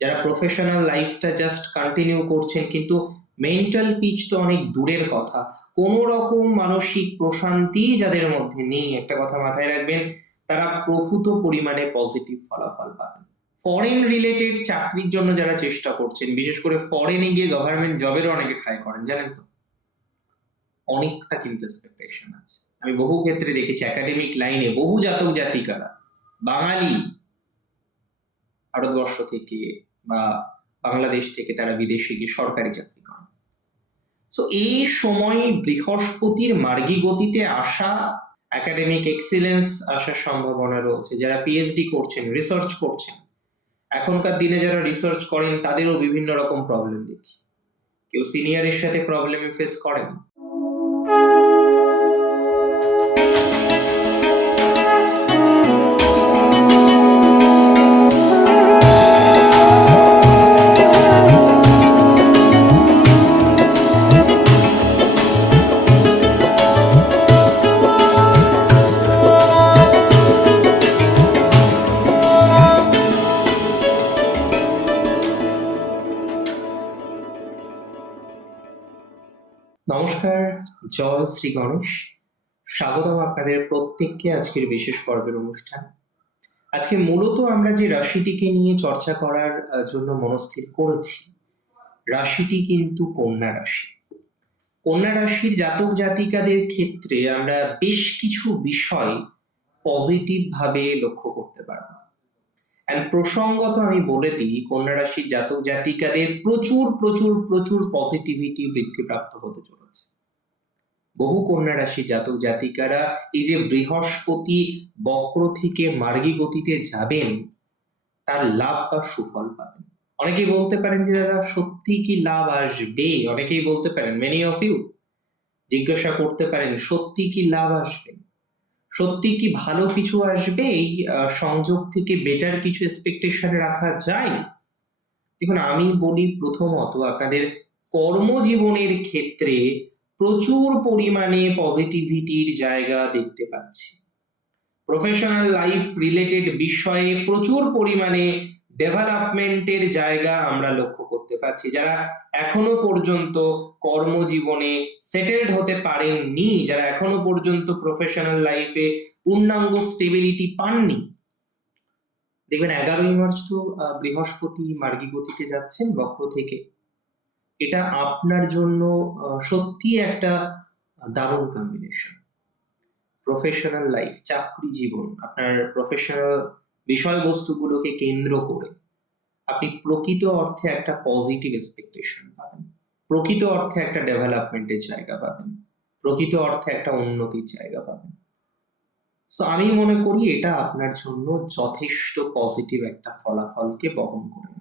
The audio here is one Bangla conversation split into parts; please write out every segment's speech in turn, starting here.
যারা প্রফেশনাল লাইফটা জাস্ট কন্টিনিউ করছেন, কিন্তু মেন্টাল পিচ তো অনেক দূরের কথা। কোন রকম মানসিক প্রশান্তি যাদের মধ্যে নেই, একটা কথা মাথায় রাখবেন, তারা প্রভূত পরিমাণে পজিটিভ ফলাফল পাবেন। ফরেন রিলেটেড চাকরির জন্য যারা চেষ্টা করছেন, বিশেষ করে ফরেনে গিয়ে গভর্নমেন্ট জবেরও অনেকে ট্রাই করেন, জানেন তো অনেকটা কিন্তু এক্সপেকটেশন আছে। আমি বহু ক্ষেত্রে দেখেছি একাডেমিক লাইনে বহু জাতক জাতিকারা বাঙালি ভারতবর্ষ থেকে বা বাংলাদেশ থেকে তারা বিদেশে গিয়ে সরকারি চাকরি করেন। সো এই সময় বৃহস্পতির মার্গী গতিতে আসা একাডেমিক এক্সিলেন্স আসার সম্ভাবনা রয়েছে। যারা পিএইচডি করছেন, রিসার্চ করছেন, এখনকার দিনে যারা রিসার্চ করেন তাদেরও বিভিন্ন রকম প্রবলেম দেখি। কেউ সিনিয়রের সাথে প্রবলেম ফেস করেন, নমস্কার, জয় শ্রী গণেশ। স্বাগতম আপনাদের প্রত্যেককে আজকের বিশেষ পর্বের অনুষ্ঠান। আজকে মূলত আমরা যে রাশিটিকে নিয়ে চর্চা করার জন্য মনস্থির করেছি, রাশিটি কিন্তু কন্যা রাশি। কন্যা রাশির জাতক জাতিকাদের ক্ষেত্রে আমরা বেশ কিছু বিষয় পজিটিভ ভাবে লক্ষ্য করতে পারবো। প্রসঙ্গত আমি বলে দিই, কন্যা রাশির জাতক জাতিকাদের প্রচুর প্রচুর প্রচুর পজিটিভিটি বৃদ্ধিপ্রাপ্ত হতে চলেছে। বহু কন্যা রাশি জাতক জাতিকারা এই যে বৃহস্পতি বক্র থেকে মার্গী গতিতে যাবেন, তার লাভ বা সুফল পাবেন। অনেকেই বলতে পারেন যে দাদা সত্যি কি লাভ আসবে, অনেকেই বলতে পারেন, মেনি অফ ইউ জিজ্ঞাসা করতে পারেন সত্যি কি লাভ আসবে, সত্যি কি ভালো কিছু আসবে, এই সংযোগ থেকে বেটার কিছু এক্সপেকটেশন রাখা যায়? দেখুন, আমি বলি প্রথমত আপনাদের কর্মজীবনের ক্ষেত্রে প্রচুর পরিমাণে পজিটিভিটির জায়গা দেখতে পাচ্ছি। প্রফেশনাল লাইফ রিলেটেড বিষয়ে প্রচুর পরিমাণে ডেভেলপমেন্টের জায়গা আমরা লক্ষ্য করতে পাচ্ছি। যারা এখনো পর্যন্ত কর্মজীবনে সেটেলড হতে পারেননি, যারা এখনো পর্যন্ত প্রফেশনাল লাইফে পূর্ণাঙ্গ স্টেবিলিটি পাননি, দেখবেন 11ই মার্চ তো বৃহস্পতি মার্গী গতিতে যাচ্ছেন বক্র থেকে। এটা আপনার জন্য সত্যি একটা দারুণ কম্বিনেশন। প্রফেশনাল লাইফ, চাকরি জীবন, আপনার প্রফেশনাল বিষয়বস্তুগুলোকে কেন্দ্র করে আপনি প্রকৃত অর্থে একটা পজিটিভ এক্সপেকটেশন পাবেন, প্রকৃত অর্থে একটা ডেভেলপমেন্টের জায়গা পাবেন, প্রকৃত অর্থে একটা উন্নতির জায়গা পাবেন। সো আমি মনে করি এটা আপনার জন্য যথেষ্ট পজিটিভ একটা ফলাফলকে বহন করে নেবে।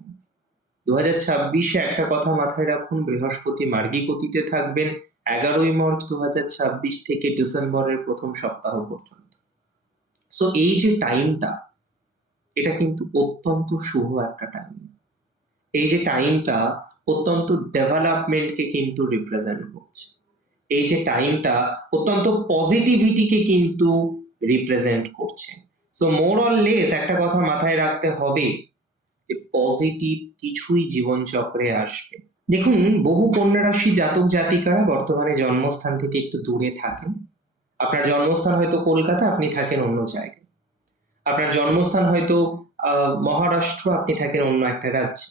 2026-এ একটা কথা মাথায় রাখুন, বৃহস্পতি মার্গী গতিতে থাকবেন 11ই মার্চ 2026 থেকে ডিসেম্বরের প্রথম সপ্তাহ পর্যন্ত। সো এই যে টাইমটা, এটা কিন্তু অত্যন্ত শুভ একটা টাইম। এই যে টাইমটা অত্যন্ত ডেভেলপমেন্টকে কিন্তু রিপ্রেজেন্ট করছে। এই যে টাইমটা অত্যন্ত পজিটিভিটিকে কিন্তু রিপ্রেজেন্ট করছে। সো মোর অর লেস একটা কথা মাথায় রাখতে হবে যে পজিটিভ কিছুই জীবনচক্রে আসবে। দেখুন, বহু কন্যা রাশি জাতক জাতিকারা বর্তমানে জন্মস্থান থেকে একটু দূরে থাকেন। আপনার জন্মস্থান হয়তো কলকাতা, আপনি থাকেন অন্য জায়গায়। আপনার জন্মস্থান হয়তো মহারাষ্ট্র, আপনি থাকেন অন্য একটা রাজ্যে।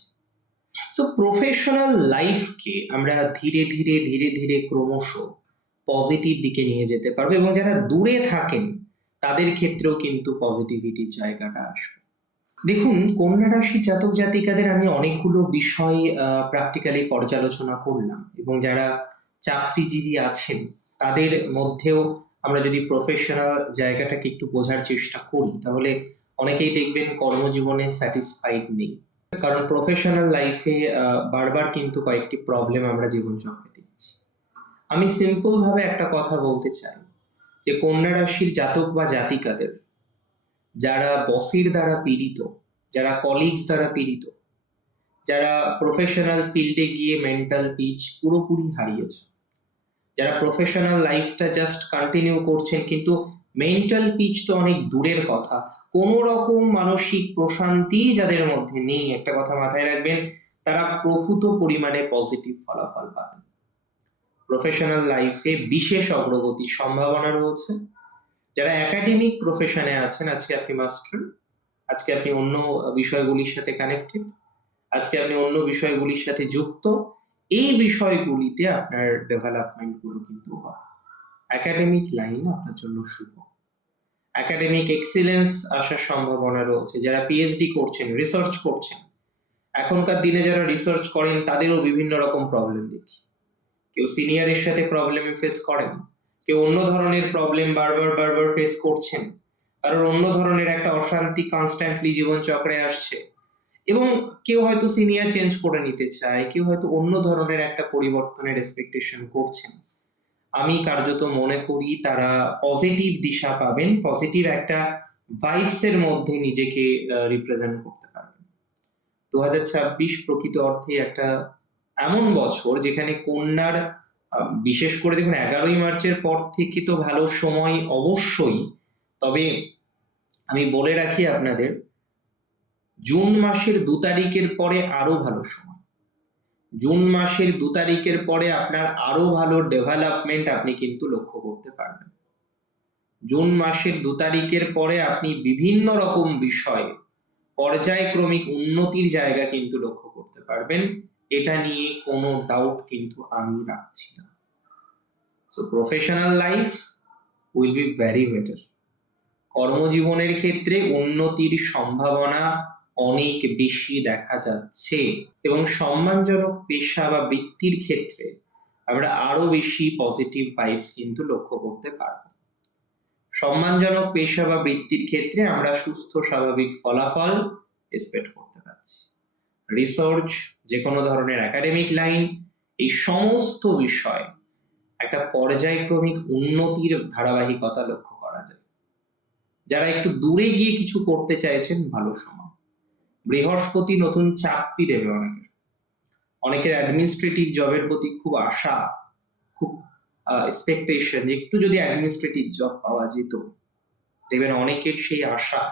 সো প্রফেশনাল লাইফকে আমরা ধীরে ধীরে ধীরে ধীরে ক্রমশ পজিটিভ দিকে নিয়ে যেতে পারবো, এবং যারা দূরে থাকেন তাদের ক্ষেত্রেও কিন্তু পজিটিভিটির জায়গাটা আসবে। দেখুন, কন্যা রাশির জাতক জাতিকাদের আমি অনেকগুলো বিষয় প্র্যাকটিক্যালি পর্যালোচনা করলাম, এবং যারা চাকরিজীবী আছেন তাদের মধ্যেও আমরা যদি প্রফেশনাল জায়গাটাকে একটু বোঝার চেষ্টা করি, তাহলে অনেকেই দেখবেন কর্মজীবনে স্যাটিসফাইড নেই, কারণ প্রফেশনাল লাইফে বারবার কিন্তু কয়েকটি প্রবলেম আমরা জীবনচক্রে দেখছি। আমি সিম্পল ভাবে একটা কথা বলতে চাই যে কন্যা রাশির জাতক বা জাতিকাদের যারা বসের দ্বারা পীড়িত, যারা কলিগস দ্বারা পীড়িত, যারা প্রফেশনাল ফিল্ডে গিয়ে মেন্টাল পিচ পুরোপুরি হারিয়েছে, যারা প্রফেশনাল লাইফটা জাস্ট কন্টিনিউ করছেন, কিন্তু মেন্টাল পিচ তো অনেক দূরের কথা, কোন রকম মানসিক প্রশান্তি যাদের মধ্যে নেই, একটা কথা মাথায় রাখবেন, তারা প্রভূত পরিমাণে পজিটিভ ফলাফল পাবেন। প্রফেশনাল লাইফে বিশেষ অগ্রগতির সম্ভাবনা রয়েছে। যারা একাডেমিক প্রফেশনে আছেন, আজকে আপনি মাস্টার, আজকে আপনি অন্য বিষয়গুলির সাথে কানেক্টেড, আজকে আপনি অন্য বিষয়গুলির সাথে যুক্ত, এই বিষয়গুলিতে আপনার ডেভেলপমেন্ট গুলো কিন্তু হয়। একাডেমিক লাইন আপনার জন্য শুভ। একাডেমিক এক্সিলেন্স আসার সম্ভাবনা রয়েছে। যারা পিএইচডি করছেন, রিসার্চ করছেন, এখনকার দিনে যারা রিসার্চ করেন তাদেরও বিভিন্ন রকম প্রবলেম দেখি। কেউ সিনিয়রের সাথে প্রবলেমে ফেস করেন, কেউ অন্য ধরনের প্রবলেম বারবার ফেস করছেন, কারোর অন্য ধরনের একটা অশান্তি কনস্ট্যান্টলি জীবন চক্রে আসছে, এবং কেউ হয়তো সিনিয়র চেঞ্জ করে নিতে চায়, কেউ হয়তো অন্য ধরনের একটা পরিবর্তনের এক্সপেকটেশন করছেন। আমি কার্যত মনে করি তারা পজিটিভ দিশা পাবেন, পজিটিভ একটা ভাইবস এর মধ্যে নিজেকে রিপ্রেজেন্ট করতে পারবেন। 2026 প্রকৃত অর্থে একটা এমন বছর যেখানে কন্যার বিশেষ করে দেখুন 11ই মার্চের পর থেকে তো ভালো সময় অবশ্যই, তবে আমি বলে রাখি আপনাদের, জুন মাসের 2 তারিখের পরে আরো ভালো সময়। জুন মাসের 2 তারিখের পরে আপনার আরো ভালো ডেভেলপমেন্ট আপনি কিন্তু লক্ষ্য করতে পারবেন। জুন মাসের 2 তারিখের পরে আপনি বিভিন্ন রকম বিষয়ে পর্যায়ক্রমিক উন্নতির জায়গা কিন্তু লক্ষ্য করতে পারবেন। এটা নিয়ে কোনো ডাউট কিন্তু আমি রাখছি না। So professional life will be very better. কর্মজীবনের ক্ষেত্রে উন্নতির সম্ভাবনা অনেক বেশি দেখা যাচ্ছে, এবং সম্মানজনক পেশা বা বৃত্তির ক্ষেত্রে আমরা আরো বেশি পজিটিভ ভাইবস কিন্তু লক্ষ্য করতে পারব। সম্মানজনক পেশা বা বৃত্তির ক্ষেত্রে আমরা সুস্থ স্বাভাবিক ফলাফল এক্সপেক্ট করতে পারছি। রিসার্চ, যে কোনো ধরনের একাডেমিক লাইন, এই সমস্ত বিষয় একটা পর্যায়ক্রমিক উন্নতির ধারাবাহিকতা লক্ষ্য করা যায়। যারা একটু দূরে গিয়ে কিছু করতে চাইছেন, ভালো সময়। বৃহস্পতি নতুন চাকরি দেবে অনেকের অ্যাডমিনিস্ট্রেটিভ জবের প্রতি খুব আশা, খুব এক্সপেকটেশন যে একটু যদি অ্যাডমিনিস্ট্রেটিভ জব পাওয়া যেত, দেখবেন অনেকের সেই আশা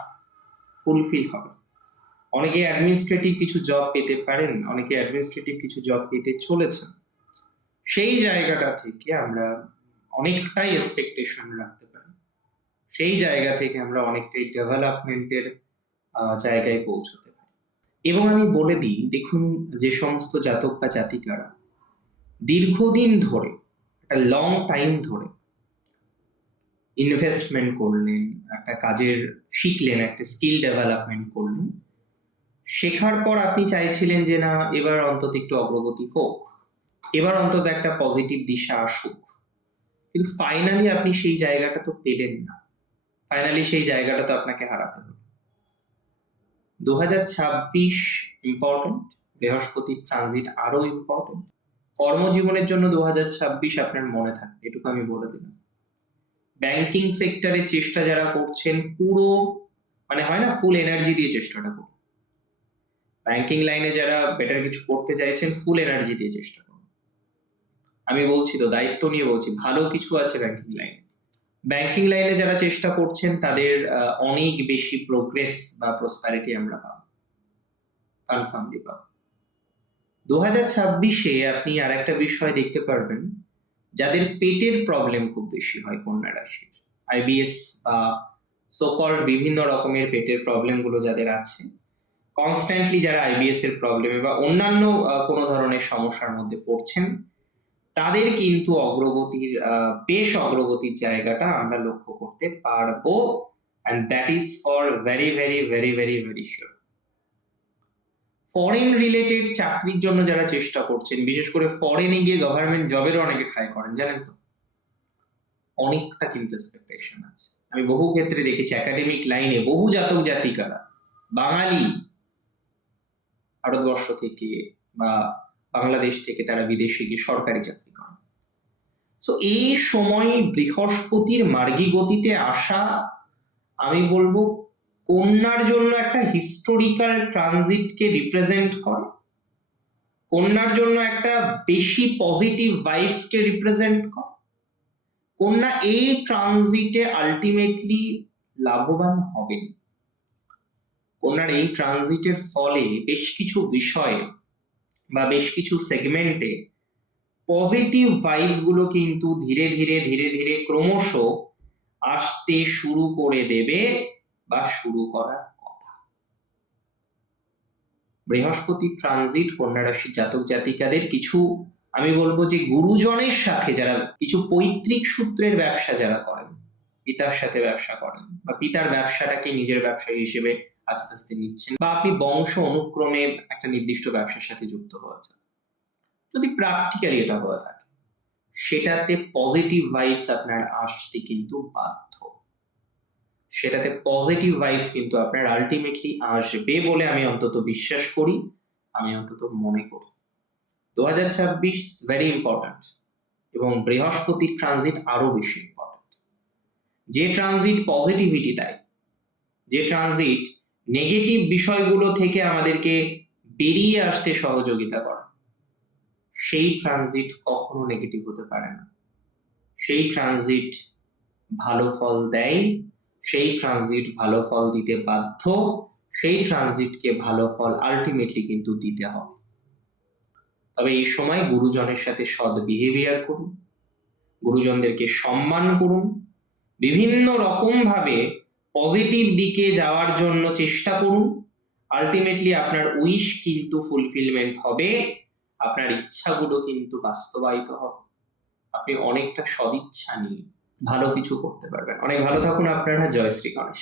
ফুলফিল হবে। অনেকে অ্যাডমিনিস্ট্রেটিভ কিছু জব পেতে পারেন, অনেকে অ্যাডমিনিস্ট্রেটিভ কিছু জব পেতে চলেছেন। সেই জায়গাটা থেকে আমরা অনেকটাই এক্সপেকটেশন রাখতে পারি, সেই জায়গা থেকে আমরা অনেকটাই ডেভেলপমেন্টের জায়গায় পৌঁছতে পারি। এবং আমি বলে দিই, দেখুন, যে সমস্ত জাতক বা জাতিকারা দীর্ঘদিন ধরে, একটা লং টাইম ধরে ইনভেস্টমেন্ট করলেন, একটা কাজের শিখলেন, একটা স্কিল ডেভেলপমেন্ট করলেন, শেখার পর আপনি চাইছিলেন যে না, এবার অন্তত একটু অগ্রগতি হোক, এবার অন্তত একটা পজিটিভ দিশা আসুক, কিন্তু ফাইনালি আপনি সেই জায়গাটা তো পেলেন না, ফাইনালি সেই জায়গাটা তো আপনাকে হারাতে হলো। 2026 ইম্পর্টেন্ট, বৃহস্পতির ট্রানজিট আরো ইম্পর্টেন্ট। কর্মজীবনের জন্য 2026 আপনার মনে থাকবে, এটুকু আমি বলে দিলাম। ব্যাংকিং সেক্টরে চেষ্টা যারা করছেন, পুরো হয় না, ফুল এনার্জি দিয়ে চেষ্টাটা করুন। ব্যাংকিং লাইনে যারা বেটার কিছু করতে চাইছেন, ফুল এনার্জি দিয়ে চেষ্টা করুন। আমি বলছি তো, দায়িত্ব নিয়ে বলছি, ভালো কিছু আছে ব্যাংকিং লাইনে। ব্যাংকিং লাইনে যারা চেষ্টা করছেন তাদের অনেক বেশি প্রোগ্রেস বা প্রসপ্যারিটি আমরা পাবো, কনফার্মলি পাবো। 2026-এ আপনি আর একটা বিষয় দেখতে পারবেন, যাদের পেটের প্রবলেম খুব বেশি হয়, কন্যা রাশির, আইবিএস বা সোকল্ড বিভিন্ন রকমের পেটের প্রবলেম গুলো যাদের আছে, কনস্ট্যান্টলি যারা আইবিএস এর প্রবলেমে বা অন্যান্য কোনো ধরনের সমস্যার মধ্যে পড়ছেন, তাদের কিন্তু অগ্রগতির বেশ অগ্রগতির জায়গাটা আমরা লক্ষ্য করতে পারবো, and that is for very sure. Foreign related চাকরির জন্য যারা চেষ্টা করছেন, বিশেষ করে ফরেনে গিয়ে গভর্নমেন্ট জবেরও অনেকে ট্রাই করেন, জানেন তো, অনেকটা কিন্তু এক্সপেকটেশন আছে। আমি বহু ক্ষেত্রে দেখেছি একাডেমিক লাইনে বহু জাতক জাতিকারা বাঙালি, ভারতবর্ষ থেকে বা বাংলাদেশ থেকে তারা বিদেশে গিয়ে সরকারি চাকরি করেন। সো এই সময় বৃহস্পতির মার্গী গতিতে আসা, আমি বলবো, কন্যার জন্য একটা হিস্টোরিক্যাল ট্রানজিটকে রিপ্রেজেন্ট করে, কন্যার জন্য একটা বেশি পজিটিভ ভাইবসকে রিপ্রেজেন্ট করে। কন্যা এই ট্রানজিটে আলটিমেটলি লাভবান হবেন, ওনার এই ট্রানজিটের ফলে বেশ কিছু বিষয়ে বা বেশ কিছু সেগমেন্টে পজিটিভ ভাইবস গুলো কিন্তু ধীরে ধীরে ধীরে ধীরে ক্রমশ আসতে শুরু করে দেবে বা শুরু করার কথা। বৃহস্পতি ট্রানজিট কন্যা রাশির জাতক জাতিকাদের কিছু, আমি বলবো যে গুরুজনের সাথে যারা কিছু পৈতৃক সূত্রের ব্যবসা যারা করেন, পিতার সাথে ব্যবসা করেন বা পিতার ব্যবসাটাকে নিজের ব্যবসা হিসেবে আস্তে আস্তে নিচ্ছেন, বা আপনি বংশ অনুক্রমে একটা নির্দিষ্ট ব্যবসার সাথে যুক্ত হয়েছেন, যদি প্র্যাকটিক্যালি এটা হয়ে থাকে, সেটাতে পজিটিভ ভাইবস আপনার আসতে কিন্তু বাধ্য। সেটাতে পজিটিভ ভাইবস কিন্তু আপনার আলটিমেটলি আসবে বলে আমি অন্তত বিশ্বাস করি, আমি অন্তত মনে করি। 2026 ভেরি ইম্পর্ট্যান্ট, এবং বৃহস্পতি ট্রানজিট আরো বেশি ইম্পর্ট্যান্ট। যে ট্রানজিট পজিটিভিটি দেয়, যে ট্রানজিট নেগেটিভ বিষয়গুলো থেকে আমাদেরকে বেরিয়ে আসতে সহযোগিতা করে, সেই ট্রানজিট কখনো নেগেটিভ হতে পারে না। সেই ট্রানজিট ভালো ফল দেয়, সেই ট্রানজিট ভালো ফল দিতে বাধ্য, সেই ট্রানজিটকে ভালো ফল আলটিমেটলি কিন্তু দিতে হবে। তবে এই সময় গুরুজনের সাথে সৎ বিহেভিয়ার করুন, গুরুজনদেরকে সম্মান করুন, বিভিন্ন রকম ভাবে পজিটিভ দিকে যাওয়ার জন্য চেষ্টা করুন। আলটিমেটলি আপনার উইশ কিন্তু ফুলফিলমেন্ট হবে, আপনার ইচ্ছাগুলো কিন্তু বাস্তবায়িত হবে, আপনি অনেকটা সদিচ্ছা নিয়ে ভালো কিছু করতে পারবেন। অনেক ভালো থাকুন আপনারা। জয় শ্রী গণেশ।